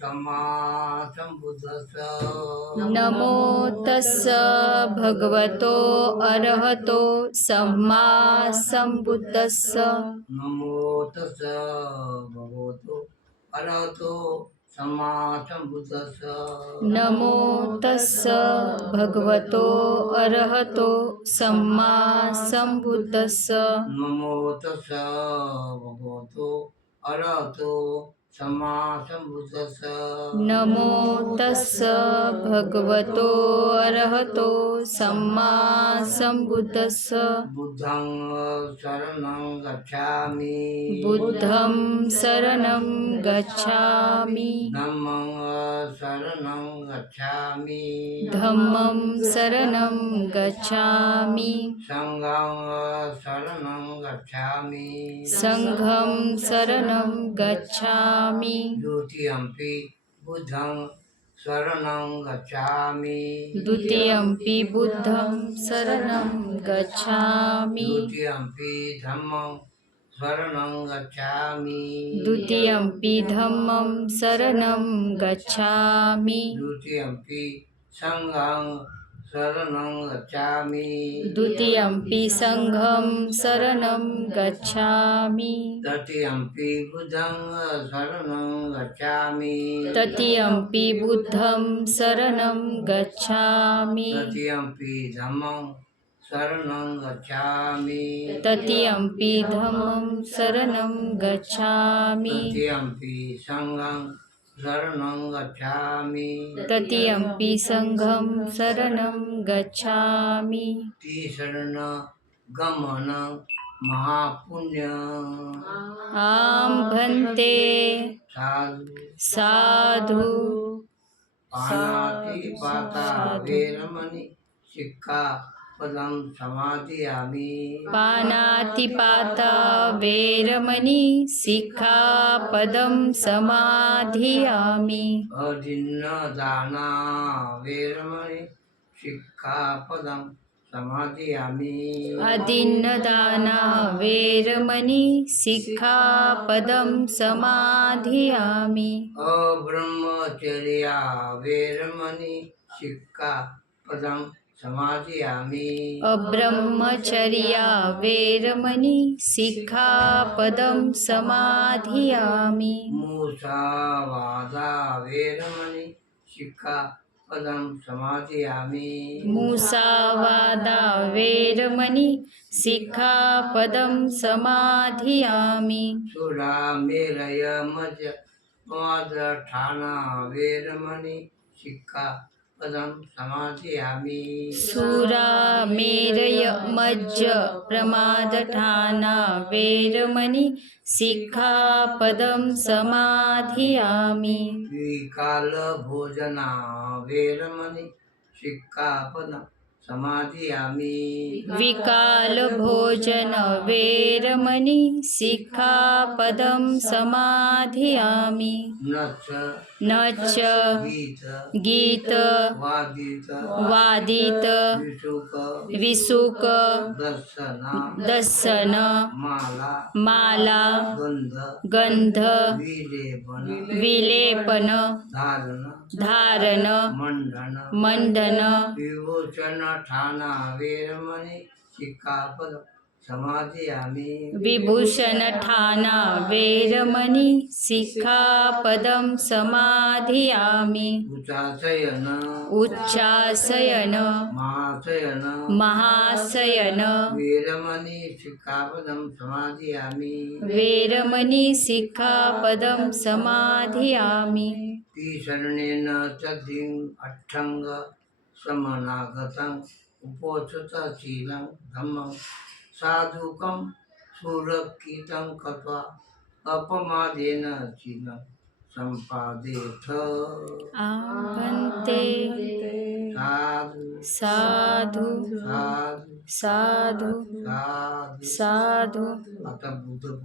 सम्मा सम्बुद्धस्स नमो तस्स भगवतो अरहतो सम्मा संबुद्धस्स नमो तस्स भगवतो अरहतो सम्मा सम्बुद्धस्स नमो तस्स भगवतो अरहतो सम्मा संबुद्धस्स नमो तस्स भगवतो अरहतो सम्मा सम्बुद्धस्स नमो तस्स भगवतो अरहतो सम्मा संबुद्धस्स बुद्धं शरणं गच्छामि बुद्धं शरणं गच्छामि धम्मं शरणं गच्छामि धम्मं शरणं गच्छामि संघं शरणं गच्छामि संघं शरणं गच्छामि द्वितीयम्पि बुद्धं शरणं गच्छामि द्वितीयम्पि बुद्धं शरणं गच्छामि द्वितीयम्पि धम्मं शरणं गच्छामि द्वितीयम्पि धम्मं शरणं गच्छामि द्वितीयम्पि संघं शरणं गच्छामि द्वितीयम्पि संघं शरणं गच्छामि तृतीयम्पि बुद्धं शरणं गच्छामि तृतीयम्पि बुद्धं शरणं गच्छामि तृतीयम्पि धम्मं शरणं गच्छामि तृतीयम्पि धम्मं शरणं गच्छामि तृतीयम्पि संघं शरणं गच्छामि तृतीयम्पि संघं शरणं गच्छामि शरण गमन महापुण्य आं भन्ते साधु साधु पानातिपाता वेरमणि सिक्खापदं समादयामि पानातिपाता वेरमणि सिक्खापदं समाधियामि अदिन्नदाना वेरमणि सिक्खापदं समादयामि अदिन्नदाना वेरमणि सिक्खापदं समाधियामि अब्रह्मचर्या वेरमणि सिक्खापदं समादयामि अब्रह्मचर्या वेरमणि सिक्खापदं समाधियामि मुसावादा वेरमणि सिक्खापदं समादयामि मुसावादा वेरमणि सिक्खापदं समाधियामि सुरामेरय मद्यपानठाना वेरमणि सिक्खापदं समादयामि सुरामेरय मज्ज प्रमादठाना वेरमणि सिक्खापदं समाधियामि विकालभोजना वेरमणि सिक्खापदं समादयामि विकालभोजन वेरमणि सिक्खापदं समाधियामि न च गीत वादित विसुक दर्शन माला गंध विलेपन धारण मंडन विभूषण ठाना वेरमणि सिक्खापदं समादयामि विभूषण ठाना वेरमणि सिक्खापदं समाधियामि उच्चासयन महाशयन वेरमणि सिक्खापदं समादयामि वेरमणि सिक्खापदं समाधियामि शरणेन चदिं अट्ठंग समनागतं उपोषितशीलं धम्मं साधुकं सुरक्षितं कृत्वा अपमादेन शीलं सम्पादेथ आभन्ते साधु साधु साधु साधु साधु अतः बुद्ध